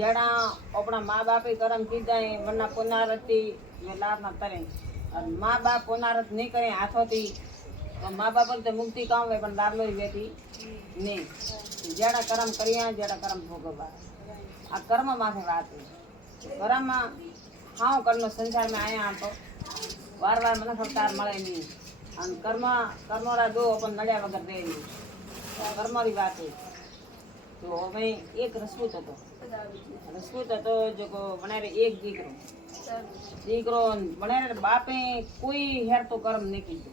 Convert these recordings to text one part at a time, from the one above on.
जड़ा अपना माँ बाप ही कर्म कीधा है वरना पुनरावृत्ति में लाभ न करें और माँ बाप पुनरावृत्ति नहीं करें हाथों थी तो माँ बाप तो मुक्ति काम है पण लाभ लो बेटी नहीं जड़ा कर्म करिया जड़ा कर्म भोगवा आ कर्म माथे बात है कर्म हाँ कर लो संसार में आया हम तो वार वार मन अवतार मळे नहीं और कर्म कर्मोरा दो अपन नड़िया वगर दे कर्मोरी बात है तो हमें एक रसपूत હતો जो बने एक दीकरो बने बापे कोई हेर तो कर्म नहीं कीधो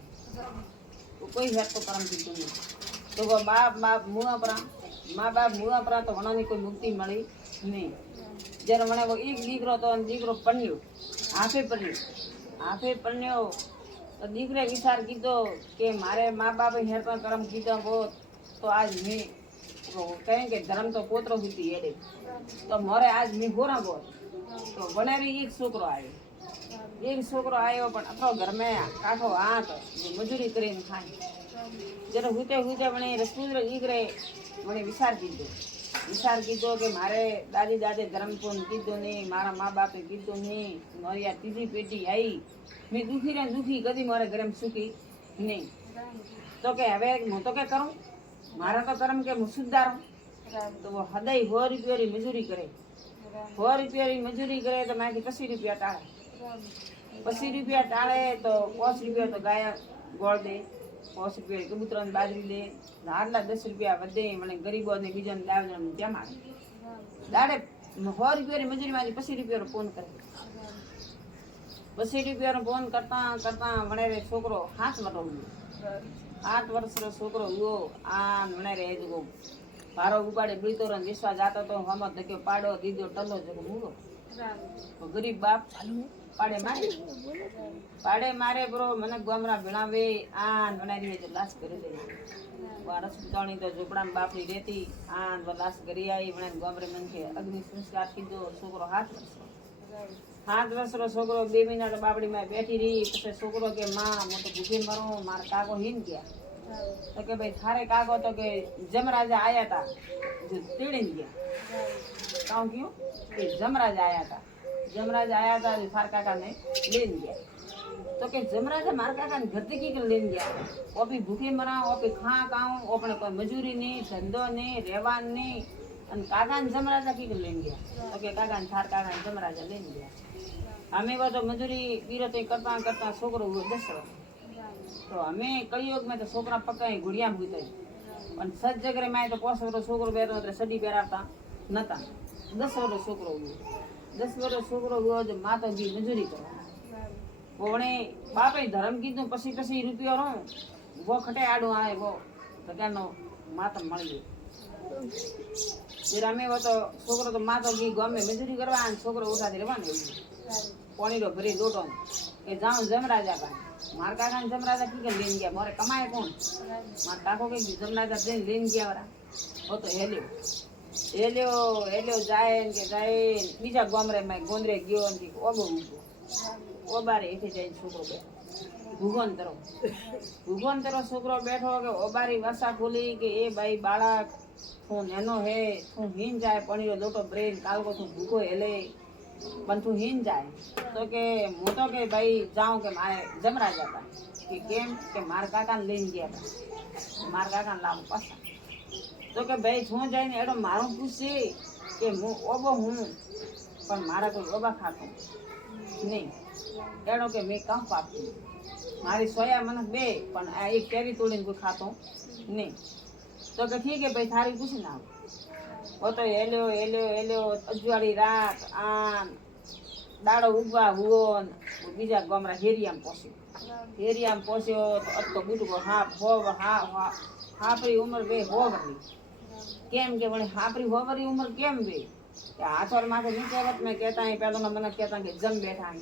तो कोई हेर तो कर्म कीधो नहीं तो वो बाप बाप मुआ परा माँ बाप मुआ परा तो वना कोई मुक्ति मળી नहीं जर वने वो एक दीकरो तो दीकरो पण्यो हाफे पण्यो तो दीकरे विचार कीधो के मारे माँ बाप हेर तो कर्म कीधो वो तो आज मैं तो कहें कि धर्म तो पोतरो हुई हेडे तो मोरे आज मैं होरा बोल तो बने एक छोकरो आयो पण अतो घर में काठो हाथ मजूरी करीने खाए जरा हुते हुते बने रसूल ईगरे बने विचार कीधो के मारे दादी दादे धर्म कोन कीधो नहीं मारा माँ बापे कीधो नहीं मारी आ तीजी पेटी आई मैं दुखी रे दुखी कदी मारे घर में सुखी नहीं तो के हवे हूँ तो के करूँ मारा तो कर्म के मुसुदार तो वो हदय 100 रुपया मजूरी करे 100 रुपया मजूरी करे तो मैं 50 रुपया टाळे 50 रुपया टाळे तो 5 रुपया तो गाय गोळ दे 5 रुपया कबूतर ने बाजरी दे आटला 10 रुपया वधे मने गरीबो ने बीजन लावने क्या मारे दाड़े 100 रुपया मजूरी में 50 रुपया फोन करे 50 रुपया फोन करता करता मने रे छोकरो हाथ मटो 8 वर्ष रो छोकरो हुओ आ मने रे जो पारो उपाड़े बीतो रन विश्वा जातो तो हम धक्यो पाड़ो दीदो टलो जो मुगो तो गरीब बाप पाड़े मारे ब्रो मने गोमरा भणावे आन बनाई जो लाश करे दे वारस पुताणी तो झोपड़ा में बापरी रहती आन वो लाश करी आई मने गोमरे मन के अग्नि संस्कार कीधो छोकरो 7 वर्ष रो छोकरो 2 महीना तो बापड़ी में बैठी रही पछे छोकरो के मां मो तो भूखे मरो मार काको हीन गया तो के भाई थारे काको तो के जमराजा आया था जो तेड़ीन गया कहूं क्यों कि जमराजा आया था जो थार काका ने लेन गया तो के जमराजा मार काका ने घर की कर लेन गया वो भी भूखे मरा वो भी खा काऊं वो अपने कोई मजूरी नहीं धंधो नहीं रेवान नहीं अन काका ने जमराजा की कर लेन गया तो के काका ने थार काका ने जमराजा लेन गया हमें वो तो मजूरी बीरते करता करता छोकरो हुआ 10 तो हमें कलयुग में तो छोकरा पक्का घुड़िया में हुई पण सच जगह में तो 5 वर्ष छोकरो बेरो तो सडी बेराता नता 10 वर्ष छोकरो हुआ 10 वर्ष छोकरो हुआ जो माता जी मजूरी करो वणे बापे धर्म कीधु पसी रुपया रो वो खटे आडो आए वो तो कहनो माता मळी जरा में वो तो छोकरो तो माता जी गाम में मजूरी करवा छोकरो उठा दे रहवा पानी रो भरी लोटो के जाऊं जमराजा का मार काका ने जमराजा की के लेन गया मोरे कमाए कौन मार काको के जमराजा दे लेन गया वाला वो तो हेलियो जाए के जाए बीजा गामरे में गोंदरे गयो ने ओबो ओ बारे एथे जाई छोकरो बैठो भूगोन तरो छोकरो बैठो के ओबारी वसा खोली के ए भाई बाळक तू नेनो है तू हीन जाए पानी रो लोटो ब्रेन काल को तू भूखो हेले पण तू हीन जाए तो के मु तो के भाई जाऊं के मारे जमराजा था कि केम के मार काका ने लेन गया था मार काका ने लाव पासा तो के भाई छो जाए ने एडो मारो पूछे के मु ओबो हूं पण मारा कोई ओबा खातो नहीं एडो के मैं काम पापी मारी सोया मन बे पण आ एक केरी तोड़ीने कोई खातो नहीं तो के ठीक है भाई थारी कुछ ना वो तो हेल्यो अजवाड़ी रात आन दाड़ो उगवा हुओ बीजा गामरा हेरियाम पोस्यो तो अब तो बूटको हापरी उम्र बे होवरी केम के बने हापरी होवरी उम्र केम बे हाथोर माथे नीचे वत में कहता है पहलो ना मन कहता के जम बैठा है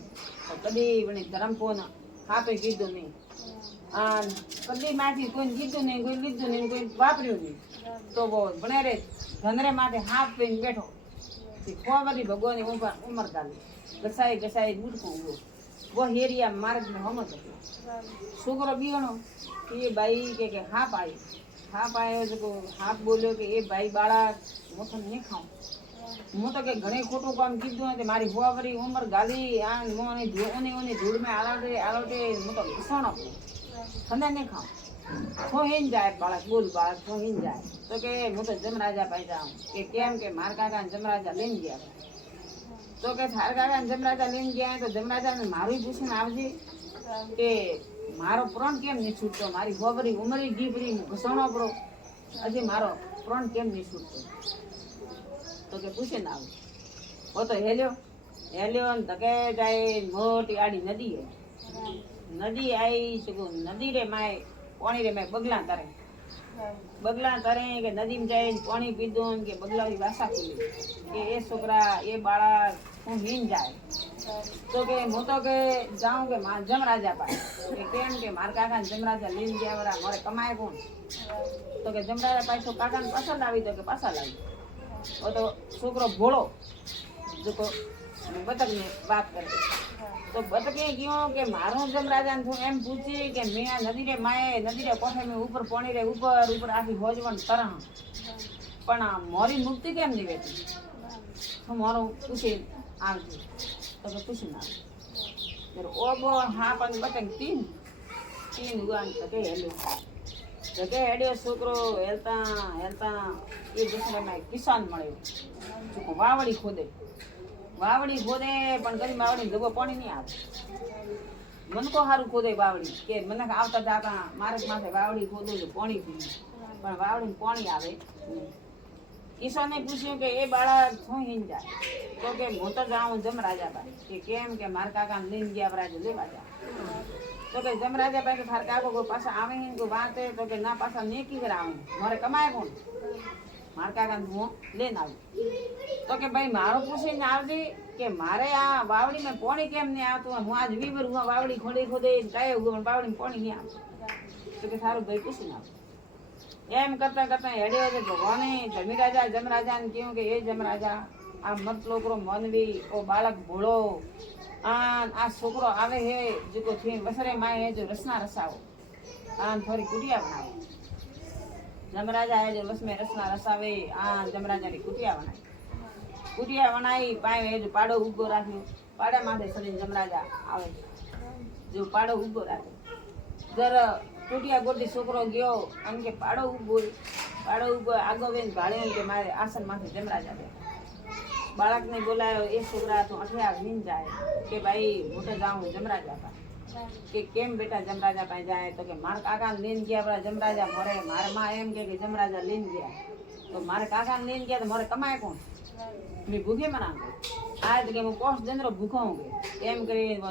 तो कदी बने धर्म को ना हापे कीधो नहीं आन कदी माथी कोई कीधो नहीं कोई लीधो नहीं कोई वापर्यो नहीं तो वो बने रे घंधरे माथे हाथ पे बैठो खोवरी भगवान उमर डाली घसाई बूटको हुओ वो हेरिया मार्ग में हम छोकरो बीहणो ये भाई के हाप आयो जो हाप बोलियो कि ए भाई बाड़ा मखन नहीं खाऊं હું તો કે ઘણી ખોટું કામ કીધું નથી મારી ફુવાવરી ઉંમર ગાલી આ મોની ધૂળ મેં આલોટે હું તો ઘસણો ખંદે નહીં ખાઉં છોહીને જાય બાળક બોલ બાળક છોહીને જાય તો કે હું તો જમરાજા પાસે જાઉં કે કેમ કે મારા કાકાને જમરાજા લઈને ગયા તો કે તારા કાકાને જમરાજા લઈને ગયા તો જમરાજાને મારું પૂછીને આવજે કે મારો પ્રણ કેમ નહીં છૂટતો મારી ફુવાવરી ઉંમરી ગીબરી ઘસણો પડો હજી મારો પ્રણ કેમ નહીં છૂટતો તો કે પૂછીને આવું હો તો હેલ્યો ને ધકે જાય મોટી આડી નદી આવી છે નદી રે માય પાણી રે માય બગલા તરે કે નદીમાં જાય પાણી પીધું કે બગલાની વાસા ખુલી કે એ છોકરા એ બાળક હું મીન જાય તો કે હું તો કે જાઉં કે જમરાજા પાસે કે કેમ કે મારા કાકાને જમરાજા લઈને ગયા વરા મારે કમાય કોણ તો કે જમરાજા પાસે કાકાને પાછળ લાવી તો કે પાછા લાવી તો છોકરો ભોળો બતકને વાત કરે તો બતકે ગયો કે મારું જમરાજાને તું એમ પૂછી કે મેં આ નદી રે માએ નદી રે કોઠે મેં ઉપર પાણી રે ઉપર આખી હોજવણ તરહ પણ મારી મુક્તિ કેમ નહીં વેતી હું મારું પૂછી આવજે તો કે પૂછીને આવે ઓબો હા પણ બતક તીન ઉગાન તો કે હેલ્યો છોકરો હેલતા એ દુસરામાં કિસાન મળ્યો વાવડી ખોદે પણ કદી વાવડી જગો પાણી નહીં આવે મનકો સારું ખોદે વાવડી કે મને આવતા જાતા મારે માથે વાવડી ખોદો તો પાણી પીવું પણ વાવડી પાણી આવે કિસાને પૂછ્યું કે એ બાળક શું હિન જાય તો કે હું તો જાઉં જમરાજા પાસે કે કેમ કે મારા કાકાને લઈને ગયા રાજા લેવા જા તો કે જમરાજા પાસે તારા કાકો કોઈ પાછા આવે ને કોઈ વાંચે તો કે ના પાછા ને કીધર આવે મારે કમાય કોણ મારા કાકાને હું લઈને આવું તો કે ભાઈ મારો પૂછીને આવજે કે મારે આ વાવડીમાં પાણી કેમ નહીં આવતું હું આજ વીવર હું વાવડી ખોદે કાંઈ ઉગો પણ વાવડીમાં પાણી નહીં આવતું તો કે સારું ભાઈ પૂછીને આવું એમ કરતા હેડ્યો છે ભગવાને જમરાજાને કહ્યું કે એ જમરાજા આ મત લોકો મનવી ઓ બાળક ભોળો આ છોકરો આવે હે જો વસરે માય હે જો રસના રસાવો આ થોડી કુટિયા બનાવો જમરાજા હે જો વસમે રસના રસાવે આ જમરાજાની કુટિયા બનાવી પાય હે જો પાડો ઉભો રાખ્યો પાડા માથે સરીને જમરાજા આવે જો પાડો ઉભો રાખ્યો જર કુટિયા ગોટી છોકરો ગયો અને કે પાડો ઉભો આગો બેન ભાડે કે મારે આસન માથે જમરાજા બે બાળકને બોલાયો એ છોકરા તો અઠિયા નીન જાય કે ભાઈ હું તો જાઉં જમરાજા પાસે કે કેમ બેટા જમરાજા પાસે જાય તો કે મારા કાકાને લઈને ગયા જમરાજા મારે માં એમ કે જમરાજા લઈને ગયા તો મારે કાકાને લઈને ગયા તો મારે કમાય કોણ મેં ભૂખે મનાવ આજ કે હું પોષ જંદરો ભૂખો હું કે એમ કરી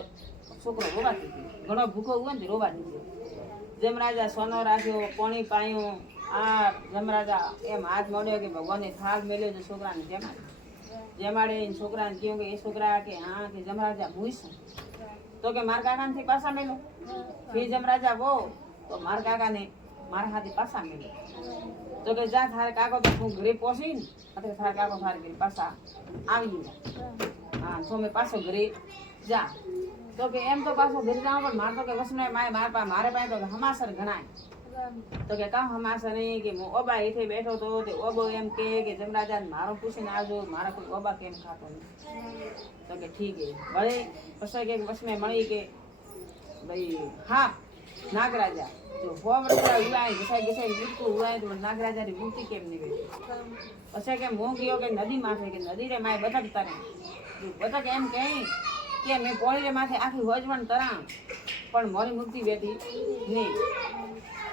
છોકરો રોવા દીધી ઘણો ભૂખો હોય ને રોવા દીધો જમરાજા સોનો રાખ્યો પાણી પાયું આ જમરાજા એમ હાથ મળ્યો કે ભગવાનને થાળ મેલ્યો તો છોકરાને જેમાડે છોકરાને કહ્યું કે એ છોકરા કે હા કે જમરાજા ભૂઈશું તો કે મારા કાકાને પાછા મેલો ફી જમરાજા વો તો મારા કાકાને મારા હાથે પાછા મેલો તો કે જા તારે કાકો તો હું ઘરે પહોંચી ને એટલે તારા કાકો તારે ઘરે પાછા આવી ગયા હા તો મેં પાછો ઘરે જા તો કે એમ તો પાછો ઘરે જાઉં પણ મારે તો કે વસને મારે પાસે તો હમાસર ગણાય તો કે કામ હમાસર નહીં કે હું ઓબા એઠે બેઠો તો તે ઓબો એમ કે જમરાજાને મારો પૂછીને આવજો મારા કોઈ ઓબા કેમ ખાતો નહીં તો કે ઠીક હે ભલે પછી કે વસમે મળી કે ભાઈ હા નાગરાજા જો હોવડા ઉલાય ઘસાઈ બુટકું ઉલાય તો નાગરાજાની મૂર્તિ કેમ નહીં પછી કે હું ગયો કે નદી માથે કે નદી રે માય બતક તરે બતક એમ કે મેં પોણી રે માથે આખી હોજવણ તરા પણ મારી મુક્તિ બેઠી નહીં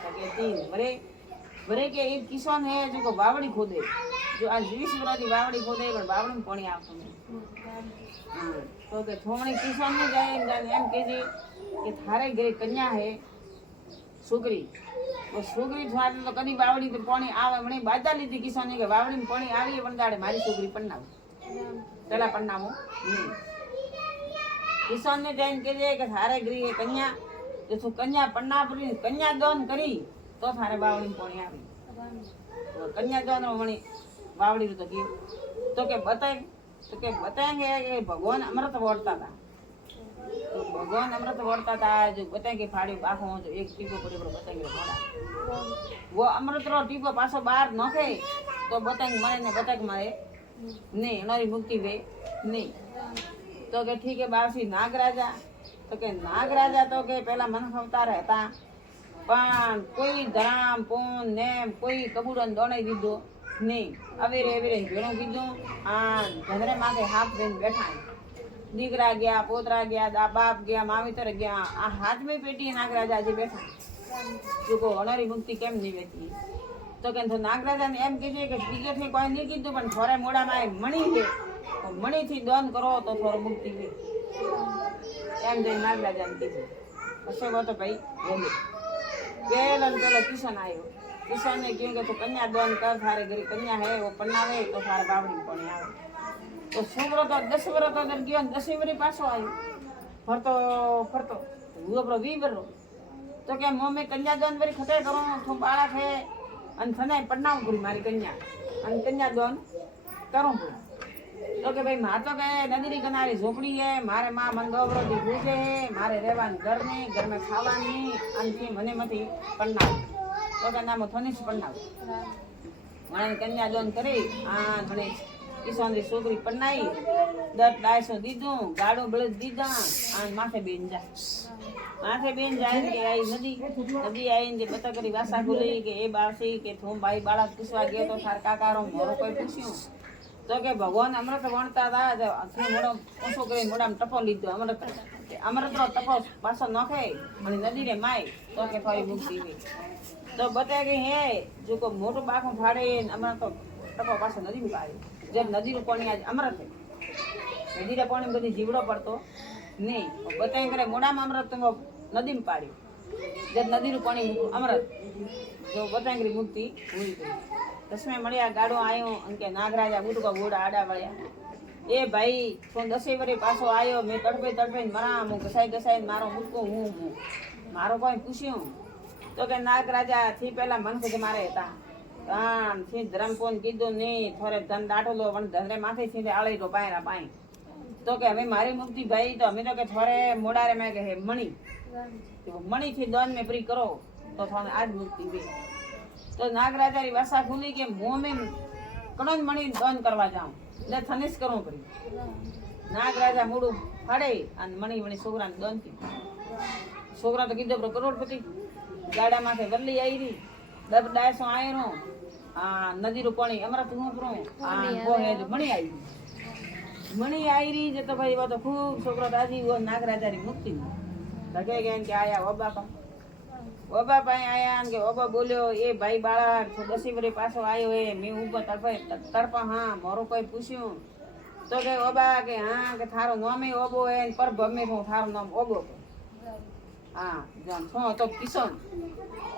તો કે તીન ભરે કે એક કિસાન હે જો વાવડી ખોદે જો આ 20 વર્ષની વાવડી ખોદે પણ વાવડીમાં પાણી આવતું નહીં તો કે થોડી કિસાન ને જાય એમ કહેજે કે થારે ઘરે કન્યા હે છોકરી તો છોકરી થાય તો કદી વાવડી તો પાણી આવે મને બાધા લીધી કિસાને કે વાવડીમાં પાણી આવી પણ દાડે મારી છોકરી પન્નાવ પેલા પન્નાવો નહીં કિસાન ને જઈને કહેજે કે થારે ઘરે કન્યા તો તું કન્યા પન્નાપરી કન્યા દાન કરી તો થારે વાવડીમાં પાણી આવી તો કન્યા દાન મણી વાવડી તો કે બતાएंगे કે ભગવાન અમૃત વળતા હતા તો ભગવાન અમૃત વળતા હતા જો બતાएंगे ફાડી બાખો જો એક ટીપો પડ્યો બતાएंगे મોડા वो अमृत रो टीपो पासो बाहर नखे तो बताएंगे मारे ने बताएंगे मारे નહીં અમારી મુક્તિ વે નહીં. તો કે ઠીક હે બાવસી નાગરાજા, તો કે નાગરાજા તો કે પેલા મન અવતાર હતા, પણ કોઈ ધરામ પૂન નેમ કોઈ કબૂરન દોણાઈ દીધો નહીં. અવેરે અવેરે ભેણું કીધું, આ ધંધરે માથે હાથ દઈને બેઠા. દીકરા ગયા, પોતરા ગયા, બાપ ગયા, માવીતર ગયા, આ હાથમાં પેટી નાગરાજા આજે બેઠા. લોકો અનારી મુક્તિ કેમ નહીં વેચી? તો કે નાગરાજાને એમ કીધું કે ટિકિટથી કોઈ નહીં કીધું, પણ થોરે મોડામાં મણી છે, તો મણીથી દોન કરો તો થોડો મુક્તિ લે. એમ જઈને નાગરાજાને કીધું. પછી તો ભાઈ પેલો કિશન આવ્યો. કિશનને કહ્યું કે તું કન્યા દોન કર, થારે ઘરે કન્યા હે વો પન્નાવે તો તારે બાવડી પણ આવે. તો છોકરો તો 10 વર્ષ તો ગયો, 10 વર્ષ પાછો આવ્યો ફરતો ફરતો આપણો 20 વર્ષ. તો કે મેં કન્યા દોન વળી ખતે કરો, તું બાળક હે અને થને પન્નાવું પૂરી મારી કન્યા, અને કન્યા દોન કરું પૂરી. તો કે ભાઈ મારે તો કે નદીની કિનારે ઝોપડી હે, મારે માં મંદોબરોથી ભૂજે હે, મારે રહેવાનું ઘર નહીં, ઘરમાં ખાવાની, અને મને મથી પન્નાવ. તો કે નામ થનીશ પન્નાવ. મને કન્યા દોન કરી આ મને કિશોરની છોકરી પન્નાઈ, 10 ડાયસો દીધું, ગાડું બળદ દીધા, અને માથે બેન જાય. માથે બેન જાય કે આવી નદી આવીને બતા કરી વાસા ખુલી કે એ બાવસી કે તું ભાઈ બાળક પૂછવા ગયો તો તાર કાકારો મોરો કોઈ પૂછ્યું. તો કે ભગવાન અમૃત વણતા હતા, મોડો ઓછો કરી મોડામાં ટપો લીધો અમૃત. અમૃતનો ટપો પાછો નખે અને નદી રે માય તો કે ફરી મુક્તિ હોય. તો બતાવે કે હે જો કોઈ મોટું બાખું ફાડે અમૃત તો ટપો પાછો નદીમાં પાડે. જેમ નદીનું પાણી આજે અમૃત છે, નદીના પાણી બધી જીવડો પડતો નહીં. બતાવી કરે મોડામાં અમૃત તો નદીમાં પાડ્યું, જેમ નદીનું પાણી અમૃત જો બતાવી કરી મુક્તિ પૂરી કરી. દસમે મળ્યા, ગાડો આવ્યો અને કે નાગરાજા બુટકા ગોડા આડા વળ્યા. એ ભાઈ તું 10 વર્ષ પાછો આવ્યો, મેં તડપે મરા, હું ઘસાઈ મારો બુટકો હું મારો કોઈ પૂછ્યું. તો કે નાગરાજા થી પેલા મન કે મારે હતા ધરમ કોણ કીધું નહીં, થોરે ધન દાટો પણ ધંધે માથે થી આળી તો પાયરા પાય. તો કે હવે મારી મુક્તિ ભાઈ તો અમે તો કે થોરે મોડારે મેં કે મણી થી દોન મેં પ્રી કરો તો થોને આજ મુક્તિ બે. તો નાગરાજાની વાસા ખુલી કે હું મેં કણો મણી દોન કરવા જાઉં એટલે થનીશ કરવું પડી. નાગરાજા મોડું ફાડે અને મણી છોકરાને દોન કીધું. છોકરા તો કીધો કરોડપતિ, ગાડા માથે વલ્લી આવી, 10 ડાયસો આયરો, આ નદીનું પાણી અમૃત ઉપરું, મણી આવી. મણી આવી જે તો ભાઈ તો ખૂબ છોકરો રાજી હોય. નાગરાજાની મુક્તિ લગે ગયા કે આયા ઓબાપા આયા કે ઓબા બોલ્યો એ ભાઈ બાળક 10 વર્ષ પાછો આવ્યો એ મેં ઉપર તડપા હા મારો કોઈ પૂછ્યું. તો કે ઓબા કે હા કે થારો નામે ઓબો હે પર ભમે હું થારું નામ ઓબો. હા જાણ છો તો કિશન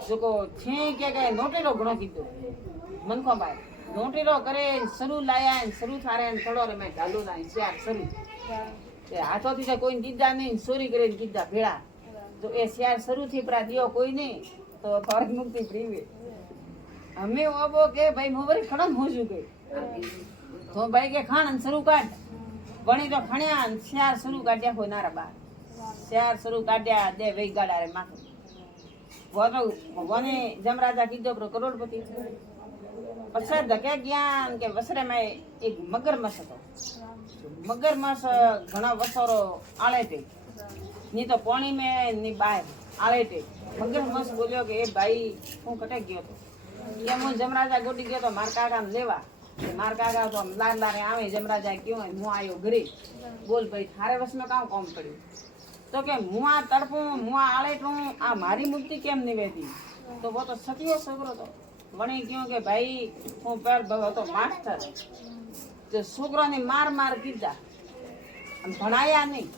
જોકો છે કે નોટેરો ઘણો કીધો મનખો ભાઈ નોટેરો કરે શરૂ લાયા શરૂ થારે થોડો રે મેં ઢાલુ લાય શિયાર શરૂ તે હાથોથી તો કોઈ દીધા નહીં, ચોરી કરીને દીધા ભેળા. તો એ શિયાર શરૂ થી પ્રા દિયો કોઈ નહીં તો ફરજ મુક્તિ પ્રીવે. અમે ઓબો કે ભાઈ મોવરી ખડમ હોજું કે તો ભાઈ કે ખાણ શરૂ કાઢ વણી તો ખણ્યા શિયાર શરૂ કાઢ્યા કોઈ નારા બાર શિયાર શરૂ કાઢ્યા દે વહી ગાડા રે માથે. ભગવાને જમરાજા કીધો કરોડપતિ. પછી ધકે ગયા કે વસરે માં એક મગરમચ્છ હતો. મગરમચ્છ ઘણા વસરો આળેટે ની તો પાણી મેં ની બહાર આળેટે. મગરમચ્છ બોલ્યો કે એ ભાઈ હું કટક ગયો હતો કે હું જમરાજા ગોટી ગયો તો મારા કાકાને લેવા. મારા કાકા તો લારે આવે જમરાજા કયો હું આવ્યો ઘરે. બોલ ભાઈ થારે વસમાં કામ કામ પડ્યું. તો કે હું આ તડપું હું આ આળેટું આ મારી મુક્તિ કેમ નિવેદી. તો વો તો સતીયો છોકરો તો વણી ગયો કે ભાઈ હું પેર હતો માસ્ટર. તે છોકરાને માર કીધા ભણાયા નહીં.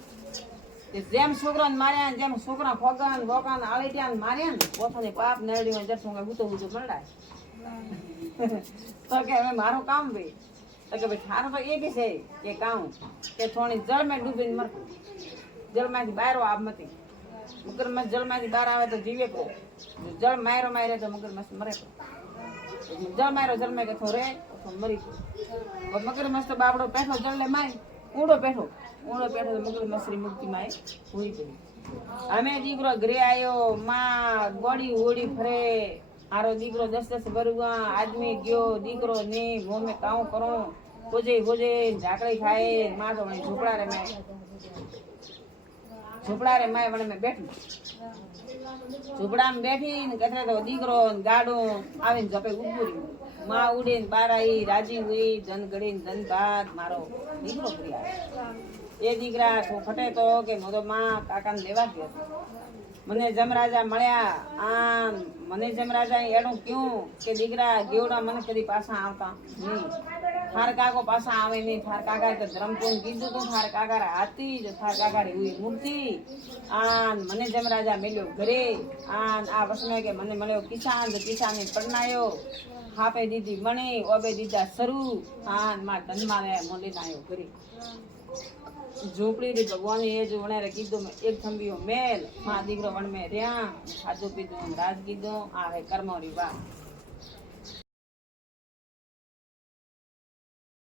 જેમ છોકરાને માર્યા જેમ છોકરા ફોગાન વોકાન આળેટિયા માર્યા ને પોતાને પાપ નડ્યો જશું ગુતો મળાય. તો કે હવે મારું કામ ભાઈ તો કે ભાઈ થારું તો એ છે કે કામ કે થોડી જળમાં ડૂબીને મરતું. જળમાંથી બહાર આવ મતી. મગરમચ્છ જળમાંથી બહાર આવે તો જીવે પડે, જળ માર્યો તો મગરમચ્છ મરે પડે. જળ માર્યો કે થો રે મરી ગયો. મગરમચ્છ તો બાપડો પેઠો જળને મારી ઊંડો પેઠો તો મગરમચ્છની મુક્તિ માં હોઈ ગઈ. અમે દીકરો ઘરે આવ્યો માં ગોળી ઓળી ફરે. મારો દીકરો 10 વર્ષ ભરવા આદમી ગયો દીકરો ને મોમે કામ કરો હોજે ઝાકડી ખાય માં તો વળી ઝૂંપડા રે માય વણે મેં બેઠી ઝૂંપડામાં બેઠી ને કથરે તો દીકરો ને ગાડું આવીને જપે ઉભું રહ્યું માં ઉડીને બાર આવી રાજી હુઈ ધન ગળીને ધન ભાત મારો દીકરો કરી આવે એ દીકરા ફટે તો કે હું તો માં કાકાને લેવા ગયો મને જમરાજા મળ્યા આ મને જમરાજા એડું ક્યું કે દીકરા ગેવડા મને કદી પાછા આવતા નહીં થાર કાકો પાછા આવે નહીં થાર કાકા તો ધરમપુર કીધું તું થાર કાકા હાથી જ થાર કાકા એવી મૂર્તિ આન મને જમરાજા મળ્યો ઘરે આન આ વસમે કે મને મળ્યો કિસાન પરણાયો હાપે દીધી મણી ઓબે દીધા શરૂ આન માં ધનમાં મોલીને આવ્યો ઘરે ઝૂંપડી રી ભગવાન એ જ વણે કીધું એક થંભીઓ મેલ માં દીકરો વણ મેં રહ્યા ખાધું પીધું રાજ કીધું આ હે કર્મોરી વાત